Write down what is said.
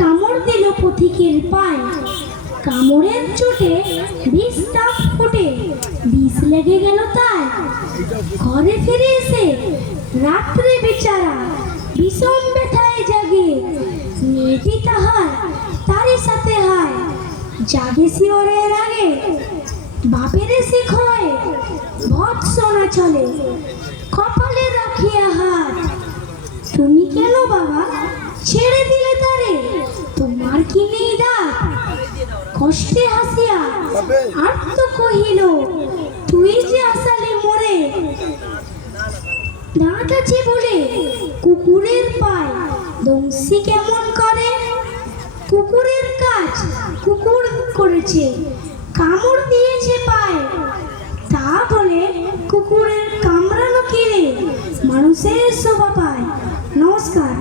কামড় দিল পথিকের পায়, কামড়ের চোটে বিষ দাগ ফুটে বিষ লেগে গেল তাই। ঘরে ফিরে এসে রাত্রে বেচারা ভীষণ ব্যথায় জাগে, মেয়েটি তারই সাথে হয়, জাগে শিওরের আগে বাপের শিখয় ভৎসনা চলে, কপালে রাখিয়া হাত। তুমি কেন বাবা ছেড়ে দিলে তারে, তোমার কি নেই দাঁত? কষ্টে হাসিয়া আর তো কহিল, তুই যে আসালি মরে। দাঁত আছে বলে কুকুরের পায় দংশি কেমন করে, কুকুরের কাজ কুকুর করেছে, কামড় দিয়েছে পায়। তা বলে কুকুরের কামড়ানো কিরে মানুষের শোভা পায়। নমস্কার।